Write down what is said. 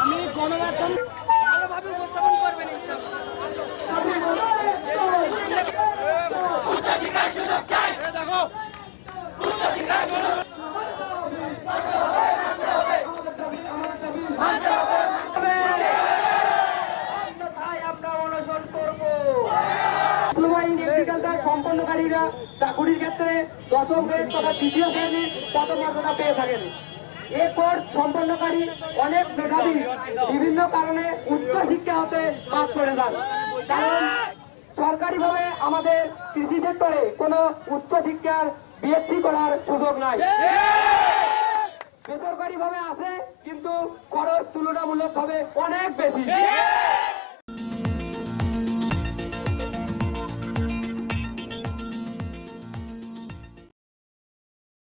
আমি গণমাধ্যম ভালোভাবে উপস্থাপন করবেন সম্পন্নকারীরা চাকুরির ক্ষেত্রে দশম গ্রেড তথা দ্বিতীয় শ্রেণীর পদমর্যাদা পেয়ে থাকেন। এরপর সম্পন্নকারী অনেক মেধাবী বিভিন্ন কারণে উচ্চ শিক্ষা হতে বাদ পড়ে যান, কারণ সরকারিভাবে আমাদের কৃষি সেক্টরে কোনো উচ্চ শিক্ষার বিএসসি করার সুযোগ নাই। বেসরকারি ভাবে আছে, কিন্তু খরচ তুলনামূলক ভাবে অনেক বেশি।